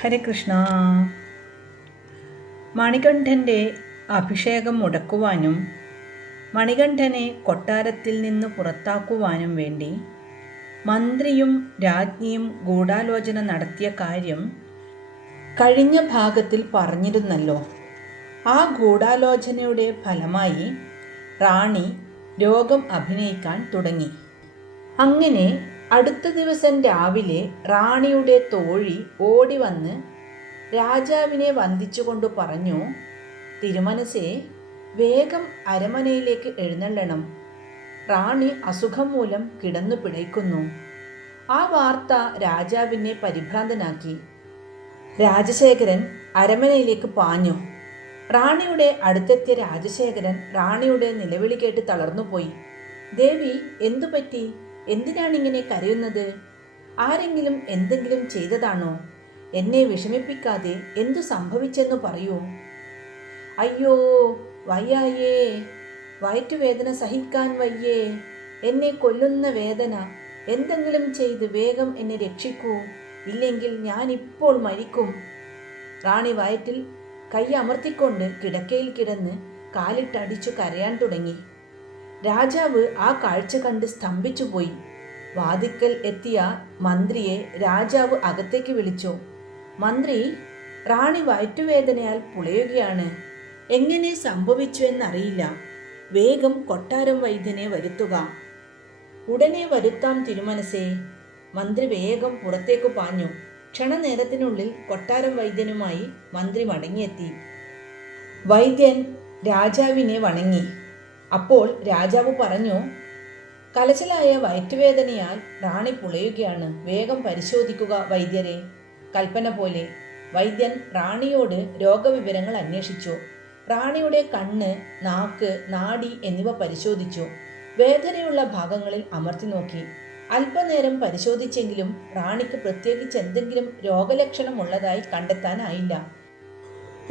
ഹരേ കൃഷ്ണ. മണികണ്ഠൻ്റെ അഭിഷേകം മുടക്കുവാനും മണികണ്ഠനെ കൊട്ടാരത്തിൽ നിന്ന് പുറത്താക്കുവാനും വേണ്ടി മന്ത്രിയും രാജ്ഞിയും ഗൂഢാലോചന നടത്തിയ കാര്യം കഴിഞ്ഞ ഭാഗത്തിൽ പറഞ്ഞിരുന്നല്ലോ. ആ ഗൂഢാലോചനയുടെ ഫലമായി റാണി രോഗം അഭിനയിക്കാൻ തുടങ്ങി. അങ്ങനെ അടുത്ത ദിവസം രാവിലെ റാണിയുടെ തോഴി ഓടി വന്ന് രാജാവിനെ വന്ദിച്ചുകൊണ്ട് പറഞ്ഞു, തിരുമനസേ, വേഗം അരമനയിലേക്ക് എഴുന്നള്ളണം. റാണി അസുഖം മൂലം കിടന്നു പിടയ്ക്കുന്നു. ആ വാർത്ത രാജാവിനെ പരിഭ്രാന്തനാക്കി. രാജശേഖരൻ അരമനയിലേക്ക് പാഞ്ഞു. റാണിയുടെ അടുത്തെത്തിയ രാജശേഖരൻ റാണിയുടെ നിലവിളി കേട്ട് തളർന്നുപോയി. ദേവി, എന്തുപറ്റി? എന്തിനാണിങ്ങനെ കരയുന്നത്? ആരെങ്കിലും എന്തെങ്കിലും ചെയ്തതാണോ? എന്നെ വിഷമിപ്പിക്കാതെ എന്തു സംഭവിച്ചെന്നു പറയൂ. അയ്യോ, വയ്യായേ, വയറ്റുവേദന സഹിക്കാൻ വയ്യേ, എന്നെ കൊല്ലുന്ന വേദന. എന്തെങ്കിലും ചെയ്ത് വേഗം എന്നെ രക്ഷിക്കൂ, ഇല്ലെങ്കിൽ ഞാനിപ്പോൾ മരിക്കും. റാണി വയറ്റിൽ കൈ അമർത്തിക്കൊണ്ട് കിടക്കയിൽ കിടന്ന് കാലിട്ടടിച്ചു കരയാൻ തുടങ്ങി. രാജാവ് ആ കാഴ്ച കണ്ട് സ്തംഭിച്ചുപോയി. വാതിക്കൽ എത്തിയ മന്ത്രിയെ രാജാവ് അകത്തേക്ക് വിളിച്ചു. മന്ത്രി, റാണി വയറ്റുവേദനയാൽ പുളയുകയാണ്. എങ്ങനെ സംഭവിച്ചു എന്നറിയില്ല. വേഗം കൊട്ടാരം വൈദ്യനെ വരുത്തുക. ഉടനെ വരുത്താം തിരുമനസേ. മന്ത്രി വേഗം പുറത്തേക്ക് പാഞ്ഞു. ക്ഷണനേരത്തിനുള്ളിൽ കൊട്ടാരം വൈദ്യനുമായി മന്ത്രി മടങ്ങിയെത്തി. വൈദ്യൻ രാജാവിനെ വണങ്ങി. അപ്പോൾ രാജാവ് പറഞ്ഞു, കലശലായ വയറ്റുവേദനയാൽ റാണി പുളയുകയാണ്. വേഗം പരിശോധിക്കുക വൈദ്യരെ. കൽപ്പന പോലെ വൈദ്യൻ റാണിയോട് രോഗവിവരങ്ങൾ അന്വേഷിച്ചു. റാണിയുടെ കണ്ണ്, നാക്ക്, നാഡി എന്നിവ പരിശോധിച്ചു. വേദനയുള്ള ഭാഗങ്ങളിൽ അമർത്തി നോക്കി. അല്പനേരം പരിശോധിച്ചെങ്കിലും റാണിക്ക് പ്രത്യേകിച്ച് എന്തെങ്കിലും രോഗലക്ഷണമുള്ളതായി കണ്ടെത്താനായില്ല.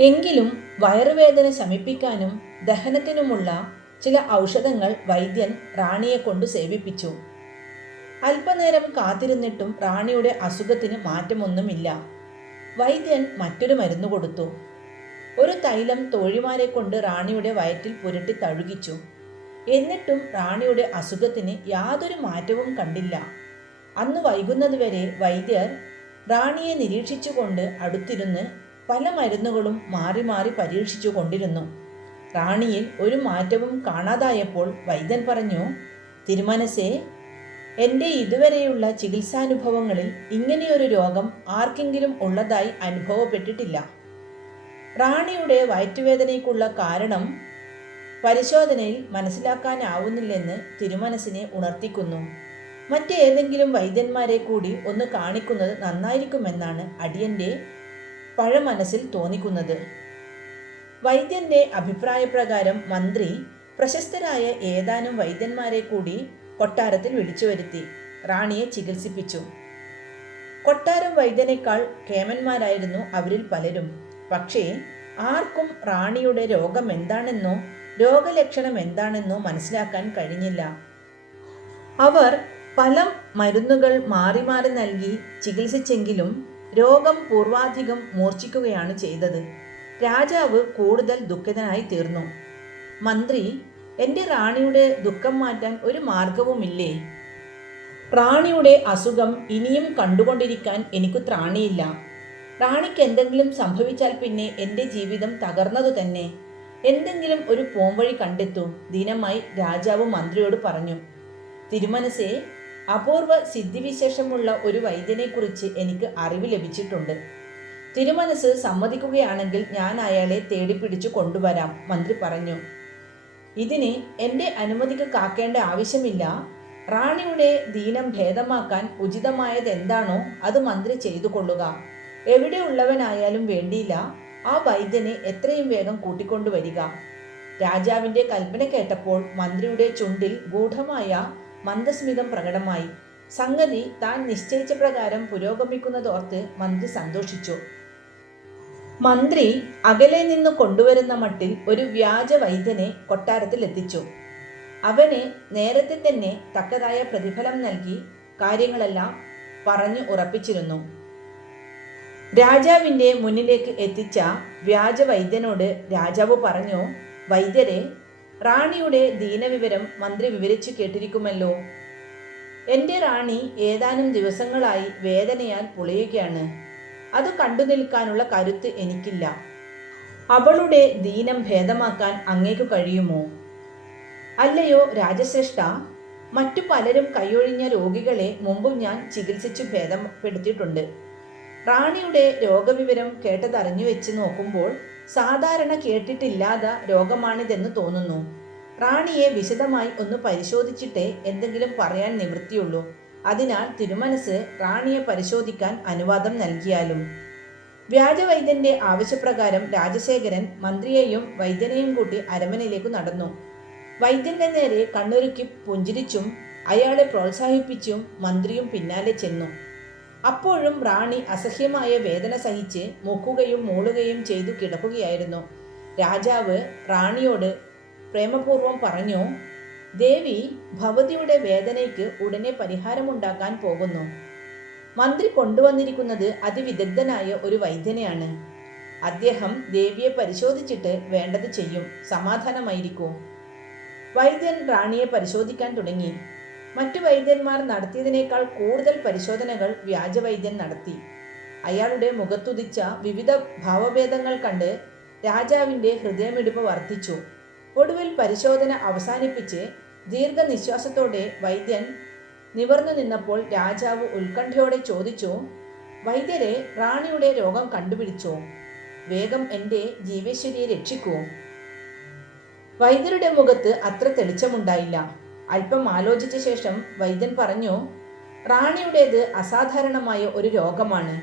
എങ്കിലും വയറുവേദന ശമിപ്പിക്കാനും ദഹനത്തിനുമുള്ള ചില ഔഷധങ്ങൾ വൈദ്യൻ റാണിയെ കൊണ്ട് സേവിപ്പിച്ചു. അല്പനേരം കാത്തിരുന്നിട്ടും റാണിയുടെ അസുഖത്തിന് മാറ്റമൊന്നുമില്ല. വൈദ്യൻ മറ്റൊരു മരുന്ന് കൊടുത്തു. ഒരു തൈലം തോഴിമാരെ കൊണ്ട് റാണിയുടെ വയറ്റിൽ പുരട്ടി തഴുകിച്ചു. എന്നിട്ടും റാണിയുടെ അസുഖത്തിന് യാതൊരു മാറ്റവും കണ്ടില്ല. അന്ന് വൈകുന്നതുവരെ വൈദ്യർ റാണിയെ നിരീക്ഷിച്ചുകൊണ്ട് അടുത്തിരുന്ന് പല മരുന്നുകളും മാറി മാറി പരീക്ഷിച്ചു കൊണ്ടിരുന്നു. റാണിയിൽ ഒരു മാറ്റവും കാണാതായപ്പോൾ വൈദ്യൻ പറഞ്ഞു, തിരുമനസേ, എൻ്റെ ഇതുവരെയുള്ള ചികിത്സാനുഭവങ്ങളിൽ ഇങ്ങനെയൊരു രോഗം ആർക്കെങ്കിലും ഉള്ളതായി അനുഭവപ്പെട്ടിട്ടില്ല. റാണിയുടെ വയറ്റുവേദനയ്ക്കുള്ള കാരണം പരിശോധനയിൽ മനസ്സിലാക്കാനാവുന്നില്ലെന്ന് തിരുമനസിനെ ഉണർത്തിക്കുന്നു. മറ്റേതെങ്കിലും വൈദ്യന്മാരെ കൂടി ഒന്ന് കാണിക്കുന്നത് നന്നായിരിക്കുമെന്നാണ് അടിയൻ്റെ പഴമനസ്സിൽ തോന്നിക്കുന്നത്. വൈദ്യന്റെ അഭിപ്രായപ്രകാരം മന്ത്രി പ്രശസ്തരായ ഏതാനും വൈദ്യന്മാരെ കൂടി കൊട്ടാരത്തിൽ വിളിച്ചു വരുത്തി റാണിയെ ചികിത്സിപ്പിച്ചു. കൊട്ടാരം വൈദ്യനേക്കാൾ കേമന്മാരായിരുന്നു അവരിൽ പലരും. പക്ഷേ ആർക്കും റാണിയുടെ രോഗം എന്താണെന്നോ രോഗലക്ഷണം എന്താണെന്നോ മനസ്സിലാക്കാൻ കഴിഞ്ഞില്ല. അവർ പല മരുന്നുകൾ മാറി മാറി നൽകി ചികിത്സിച്ചെങ്കിലും രോഗം പൂർവാധികം മൂർച്ഛിക്കുകയാണ് ചെയ്തത്. രാജാവ് കൂടുതൽ ദുഃഖിതനായി തീർന്നു. മന്ത്രി, എൻ്റെ റാണിയുടെ ദുഃഖം മാറ്റാൻ ഒരു മാർഗവുമില്ലേ? റാണിയുടെ അസുഖം ഇനിയും കണ്ടുകൊണ്ടിരിക്കാൻ എനിക്ക് ത്രാണിയില്ല. റാണിക്ക് എന്തെങ്കിലും സംഭവിച്ചാൽ പിന്നെ എൻ്റെ ജീവിതം തകർന്നതു തന്നെ. എന്തെങ്കിലും ഒരു പോംവഴി കണ്ടെത്തൂ, ദീനമായി രാജാവ് മന്ത്രിയോട് പറഞ്ഞു. തിരുമനസേ, അപൂർവ സിദ്ധിവിശേഷമുള്ള ഒരു വൈദ്യനെക്കുറിച്ച് എനിക്ക് അറിവ് ലഭിച്ചിട്ടുണ്ട്. തിരുമനസ് സമ്മതിക്കുകയാണെങ്കിൽ ഞാൻ അയാളെ തേടിപ്പിടിച്ചു കൊണ്ടുവരാം, മന്ത്രി പറഞ്ഞു. ഇതിന് എൻ്റെ അനുമതിക്ക് കാക്കേണ്ട ആവശ്യമില്ല. റാണിയുടെ ദീനം ഭേദമാക്കാൻ ഉചിതമായത് എന്താണോ അത് മന്ത്രി ചെയ്തു കൊള്ളുക. എവിടെയുള്ളവനായാലും വേണ്ടിയില്ല, ആ വൈദ്യനെ എത്രയും വേഗം കൂട്ടിക്കൊണ്ടുവരിക. രാജാവിൻ്റെ കൽപ്പന കേട്ടപ്പോൾ മന്ത്രിയുടെ ചുണ്ടിൽ ഗൂഢമായ മന്ദസ്മിതം പ്രകടമായി. സംഗതി താൻ നിശ്ചയിച്ച പ്രകാരം പുരോഗമിക്കുന്നതോർത്ത് മന്ത്രി സന്തോഷിച്ചു. മന്ത്രി അകലെ നിന്ന് കൊണ്ടുവരുന്ന മട്ടിൽ ഒരു വ്യാജ വൈദ്യനെ കൊട്ടാരത്തിൽ എത്തിച്ചു. അവന് നേരത്തെ തന്നെ തക്കതായ പ്രതിഫലം നൽകി കാര്യങ്ങളെല്ലാം പറഞ്ഞു ഉറപ്പിച്ചിരുന്നു. രാജാവിൻ്റെ മുന്നിലേക്ക് എത്തിച്ച വ്യാജവൈദ്യനോട് രാജാവ് പറഞ്ഞു, വൈദ്യരെ, റാണിയുടെ ദീനവിവരം മന്ത്രി വിവരിച്ചു കേട്ടിരിക്കുമല്ലോ. എൻ്റെ റാണി ഏതാനും ദിവസങ്ങളായി വേദനയാൽ പുളയുകയാണ്. അത് കണ്ടു നിൽക്കാനുള്ള കരുത്ത് എനിക്കില്ല. അവളുടെ ദീനം ഭേദമാക്കാൻ അങ്ങേക്കു കഴിയുമോ? അല്ലയോ രാജശ്രേഷ്ഠ, മറ്റു പലരും കൈയൊഴിഞ്ഞ രോഗികളെ മുമ്പും ഞാൻ ചികിത്സിച്ചു ഭേദപ്പെടുത്തിയിട്ടുണ്ട്. റാണിയുടെ രോഗവിവരം കേട്ടതറിഞ്ഞു വെച്ച് നോക്കുമ്പോൾ സാധാരണ കേട്ടിട്ടില്ലാത്ത രോഗമാണിതെന്ന് തോന്നുന്നു. റാണിയെ വിശദമായി ഒന്ന് പരിശോധിച്ചിട്ടേ എന്തെങ്കിലും പറയാൻ നിവൃത്തിയുള്ളൂ. അതിനാൽ തിരുമനസ് റാണിയെ പരിശോധിക്കാൻ അനുവാദം നൽകിയാലും. വ്യാജവൈദ്യന്റെ ആവശ്യപ്രകാരം രാജശേഖരൻ മന്ത്രിയെയും വൈദ്യനെയും കൂട്ടി അരമനയിലേക്ക് നടന്നു. വൈദ്യന്റെ നേരെ കണ്ണുരുക്കി പുഞ്ചിരിച്ചും അയാളെ പ്രോത്സാഹിപ്പിച്ചും മന്ത്രിയും പിന്നാലെ ചെന്നു. അപ്പോഴും റാണി അസഹ്യമായ വേദന സഹിച്ച് മുക്കുകയും മൂളുകയും ചെയ്തു കിടക്കുകയായിരുന്നു. രാജാവ് റാണിയോട് പ്രേമപൂർവം പറഞ്ഞു, ദേവി, ഭവതിയുടെ വേദനയ്ക്ക് ഉടനെ പരിഹാരമുണ്ടാക്കാൻ പോകുന്നു. മന്ത്രി കൊണ്ടുവന്നിരിക്കുന്നത് അതിവിദഗ്ധനായ ഒരു വൈദ്യനെയാണ്. അദ്ദേഹം ദേവിയെ പരിശോധിച്ചിട്ട് വേണ്ടത് ചെയ്യും. സമാധാനമായിരിക്കൂ. വൈദ്യൻ റാണിയെ പരിശോധിക്കാൻ തുടങ്ങി. മറ്റു വൈദ്യന്മാർ നടത്തിയതിനേക്കാൾ കൂടുതൽ പരിശോധനകൾ വ്യാജവൈദ്യൻ നടത്തി. അയാളുടെ മുഖത്തുദിച്ച വിവിധ ഭാവഭേദങ്ങൾ കണ്ട് രാജാവിൻ്റെ ഹൃദയമിടിപ്പ് വർദ്ധിച്ചു. ഒടുവിൽ പരിശോധന അവസാനിപ്പിച്ച് ദീർഘനിശ്വാസത്തോടെ വൈദ്യൻ നിവർന്നു നിന്നപ്പോൾ രാജാവ് ഉത്കണ്ഠയോടെ ചോദിച്ചു, വൈദ്യരെ, റാണിയുടെ രോഗം കണ്ടുപിടിച്ചോ? വേഗം എൻ്റെ ജീവേശ്വരിയെ രക്ഷിക്കൂ. വൈദ്യരുടെ മുഖത്ത് അത്ര തെളിച്ചമുണ്ടായില്ല. അല്പം ആലോചിച്ച ശേഷം വൈദ്യൻ പറഞ്ഞു, റാണിയുടേത് അസാധാരണമായ ഒരു രോഗമാണ്.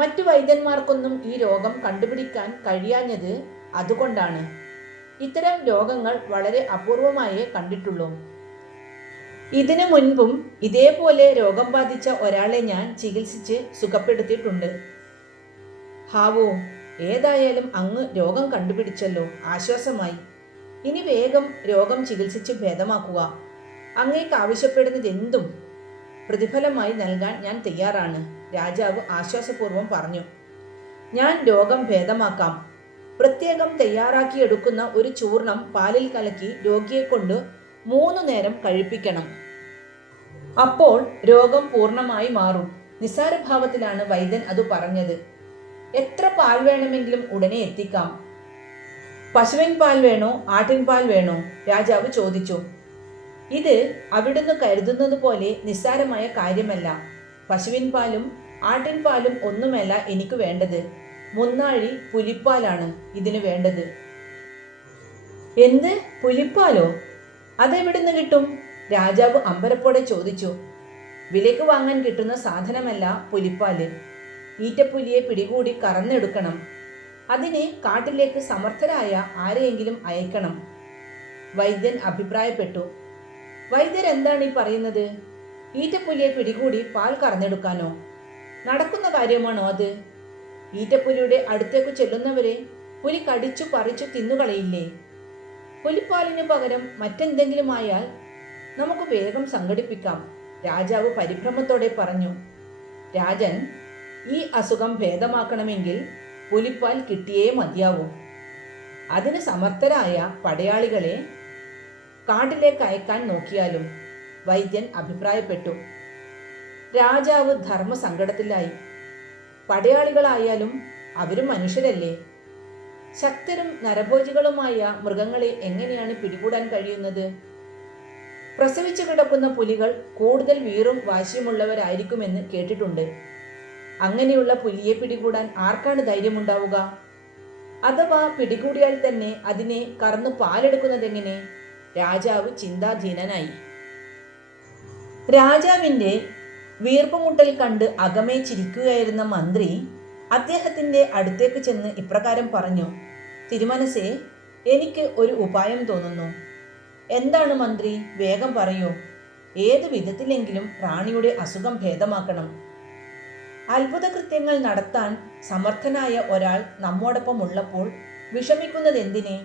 മറ്റു വൈദ്യന്മാർക്കൊന്നും ഈ രോഗം കണ്ടുപിടിക്കാൻ കഴിയാഞ്ഞത് അതുകൊണ്ടാണ്. ഇത്തരം രോഗങ്ങൾ വളരെ അപൂർവമായേ കണ്ടിട്ടുള്ളൂ. ഇതിനു മുൻപും ഇതേപോലെ രോഗം ബാധിച്ച ഒരാളെ ഞാൻ ചികിത്സിച്ച് സുഖപ്പെടുത്തിയിട്ടുണ്ട്. ഹാവോ, ഏതായാലും അങ്ങ് രോഗം കണ്ടുപിടിച്ചല്ലോ, ആശ്വാസമായി. ഇനി വേഗം രോഗം ചികിത്സിച്ച് ഭേദമാക്കുക. അങ്ങേക്ക് ആവശ്യപ്പെടുന്നതെന്തും പ്രതിഫലമായി നൽകാൻ ഞാൻ തയ്യാറാണ്, രാജാവ് ആശ്വാസപൂർവ്വം പറഞ്ഞു. ഞാൻ രോഗം ഭേദമാക്കാം. പ്രത്യേകം തയ്യാറാക്കിയെടുക്കുന്ന ഒരു ചൂർണം പാലിൽ കലക്കി രോഗിയെ കൊണ്ട് 3 നേരം കഴിപ്പിക്കണം. അപ്പോൾ രോഗം പൂർണ്ണമായി മാറും. നിസ്സാരഭാവത്തിലാണ് വൈദ്യൻ അത് പറഞ്ഞത്. എത്ര പാൽ വേണമെങ്കിലും ഉടനെ എത്തിക്കാം. പശുവിൻ പാൽ വേണോ ആട്ടിൻ പാൽ വേണോ? രാജാവ് ചോദിച്ചു. ഇത് അവിടുന്ന് കരുതുന്നത് പോലെ നിസ്സാരമായ കാര്യമല്ല. പശുവിൻ പാലും ആട്ടിൻ പാലും ഒന്നുമല്ല എനിക്ക് വേണ്ടത്. മുന്നാഴി പുലിപ്പാലാണ് ഇതിന് വേണ്ടത്. എന്ത്, പുലിപ്പാലോ? അതെവിടുന്ന് കിട്ടും? രാജാവ് അമ്പരപ്പോടെ ചോദിച്ചു. വിലയ്ക്ക് വാങ്ങാൻ കിട്ടുന്ന സാധനമല്ല പുലിപ്പാല്. ഈറ്റപ്പുലിയെ പിടികൂടി കറന്നെടുക്കണം. അതിന് കാട്ടിലേക്ക് സമർത്ഥരായ ആരെയെങ്കിലും അയക്കണം, വൈദ്യൻ അഭിപ്രായപ്പെട്ടു. വൈദ്യരെന്താണ് ഈ പറയുന്നത്? ഈറ്റപ്പുലിയെ പിടികൂടി പാൽ കറന്നെടുക്കാനോ? നടക്കുന്ന കാര്യമാണോ അത്? ഈറ്റപ്പുലിയുടെ അടുത്തേക്ക് ചെല്ലുന്നവരെ പുലി കടിച്ചു പറിച്ചു തിന്നുകളയില്ലേ? പുലിപ്പാലിന് പകരം മറ്റെന്തെങ്കിലും ആയാൽ നമുക്ക് വേഗം സംഘടിപ്പിക്കാം, രാജാവ് പരിഭ്രമത്തോടെ പറഞ്ഞു. രാജൻ, ഈ അസുഖം ഭേദമാക്കണമെങ്കിൽ പുലിപ്പാൽ കിട്ടിയേ മതിയാവൂ. അതിന് സമർത്ഥരായ പടയാളികളെ കാട്ടിലേക്ക് അയക്കാൻ നോക്കിയാലും, വൈദ്യൻ അഭിപ്രായപ്പെട്ടു. രാജാവ് ധർമ്മസങ്കടത്തിലായി. പടയാളികളായാലും അവരും മനുഷ്യരല്ലേ? ശക്തരും നരഭോജികളുമായ മൃഗങ്ങളെ എങ്ങനെയാണ് പിടികൂടാൻ കഴിയുന്നത്? പ്രസവിച്ചു കിടക്കുന്ന പുലികൾ കൂടുതൽ വീറും വാശിയുമുള്ളവരായിരിക്കുമെന്ന് കേട്ടിട്ടുണ്ട്. അങ്ങനെയുള്ള പുലിയെ പിടികൂടാൻ ആർക്കാണ് ധൈര്യമുണ്ടാവുക? അഥവാ പിടികൂടിയാൽ തന്നെ അതിനെ കറന്നു പാലെടുക്കുന്നതെങ്ങനെ? രാജാവ് ചിന്താധീനനായി. രാജാവിൻ്റെ വീർപ്പുമുട്ടൽ കണ്ട് അകമേ ചിരിക്കുകയായിരുന്ന മന്ത്രി അദ്ദേഹത്തിൻ്റെ അടുത്തേക്ക് ചെന്ന് ഇപ്രകാരം പറഞ്ഞു. തിരുമനസേ, എനിക്ക് ഒരു ഉപായം തോന്നുന്നു. എന്താണ് മന്ത്രി? വേഗം പറയൂ. ഏത് വിധത്തിലെങ്കിലും റാണിയുടെ അസുഖം ഭേദമാക്കണം. അത്ഭുതകൃത്യങ്ങൾ നടത്താൻ സമർത്ഥനായ ഒരാൾ നമ്മോടൊപ്പം ഉള്ളപ്പോൾ വിഷമിക്കുന്നതെന്തിനെ?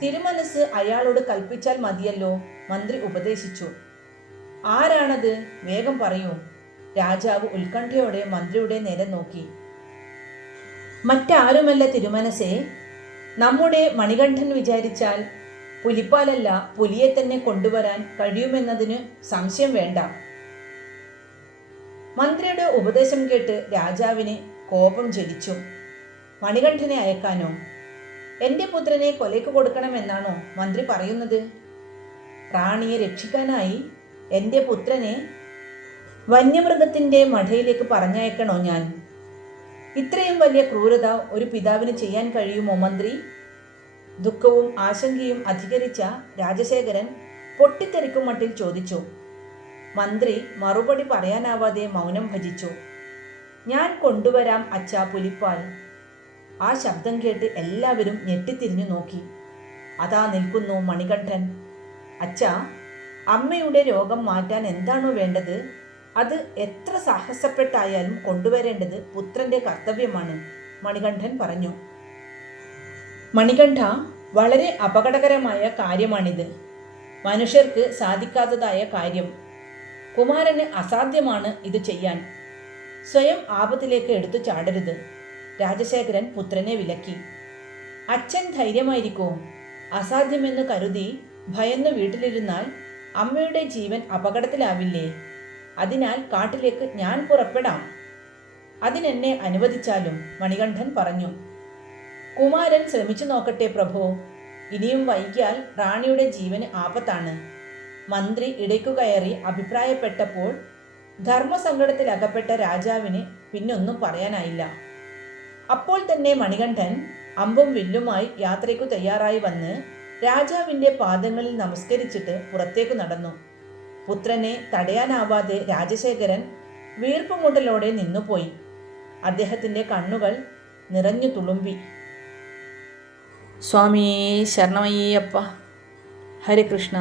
തിരുമനസ് അയാളോട് കൽപ്പിച്ചാൽ മതിയല്ലോ, മന്ത്രി ഉപദേശിച്ചു. ആരാണത്? വേഗം പറയൂ. രാജാവ് ഉത്കണ്ഠയോടെ മന്ത്രിയുടെ നേരെ നോക്കി. മറ്റാരുമല്ല തിരുമനസേ, നമ്മുടെ മണികണ്ഠൻ വിചാരിച്ചാൽ പുലിപ്പാലല്ല പുലിയെ തന്നെ കൊണ്ടുവരാൻ കഴിയുമെന്നതിന് സംശയം വേണ്ട. മന്ത്രിയുടെ ഉപദേശം കേട്ട് രാജാവിന് കോപം ജ്വലിച്ചു. മണികണ്ഠനെ അയക്കാനോ? എൻ്റെ പുത്രനെ കൊലയ്ക്ക് കൊടുക്കണമെന്നാണോ മന്ത്രി പറയുന്നത്? റാണിയെ രക്ഷിക്കാനായി എൻ്റെ പുത്രനെ വന്യമൃഗത്തിൻ്റെ മടയിലേക്ക് പറഞ്ഞയക്കണോ ഞാൻ? ഇത്രയും വലിയ ക്രൂരത ഒരു പിതാവിന് ചെയ്യാൻ കഴിയുമോ മന്ത്രി? ദുഃഖവും ആശങ്കയും അധികരിച്ച രാജശേഖരൻ പൊട്ടിത്തെറിക്കും മട്ടിൽ ചോദിച്ചു. മന്ത്രി മറുപടി പറയാനാവാതെ മൗനം ഭജിച്ചു. ഞാൻ കൊണ്ടുവരാം അച്ഛാ പുലിപ്പാൽ. ആ ശബ്ദം കേട്ട് എല്ലാവരും ഞെട്ടിത്തിരിഞ്ഞു നോക്കി. അതാ നിൽക്കുന്നു മണികണ്ഠൻ. അച്ഛാ, അമ്മയുടെ രോഗം മാറ്റാൻ എന്താണോ വേണ്ടത് അത് എത്ര സാഹസപ്പെട്ടായാലും കൊണ്ടുവരേണ്ടത് പുത്രന്റെ കർത്തവ്യമാണ്, മണികണ്ഠൻ പറഞ്ഞു. മണികണ്ഠ, വളരെ അപകടകരമായ കാര്യമാണിത്. മനുഷ്യർക്ക് സാധിക്കാത്തതായ കാര്യം. കുമാരന് അസാധ്യമാണ് ഇത് ചെയ്യാൻ. സ്വയം ആപത്തിലേക്ക് എടുത്തു ചാടരുത്. രാജശേഖരൻ പുത്രനെ വിലക്കി. അച്ഛൻ ധൈര്യമായിരിക്കൂ. അസാധ്യമെന്ന് കരുതി ഭയന്ന് വീട്ടിലിരുന്നാൽ അമ്മയുടെ ജീവൻ അപകടത്തിലാവില്ലേ? അതിനാൽ കാട്ടിലേക്ക് ഞാൻ പുറപ്പെടാം. അതിനെന്നെ അനുവദിച്ചാലും, മണികണ്ഠൻ പറഞ്ഞു. കുമാരൻ ശ്രമിച്ചു നോക്കട്ടെ പ്രഭു. ഇനിയും വൈകിയാൽ റാണിയുടെ ജീവന് ആപത്താണ്. മന്ത്രി ഇടയ്ക്കു കയറി അഭിപ്രായപ്പെട്ടപ്പോൾ ധർമ്മസങ്കടത്തിലകപ്പെട്ട രാജാവിന് പിന്നൊന്നും പറയാനായില്ല. അപ്പോൾ തന്നെ മണികണ്ഠൻ അമ്പും വില്ലുമായി യാത്രയ്ക്കു തയ്യാറായി വന്ന് രാജാവിൻ്റെ പാദങ്ങളിൽ നമസ്കരിച്ചിട്ട് പുറത്തേക്കു നടന്നു. പുത്രനെ തടയാനാവാതെ രാജശേഖരൻ വീർപ്പുമുട്ടലോടെ നിന്നുപോയി. അദ്ദേഹത്തിൻ്റെ കണ്ണുകൾ നിറഞ്ഞു തുളുമ്പി. സ്വാമി ശരണമയ്യപ്പ. ഹരേ കൃഷ്ണ.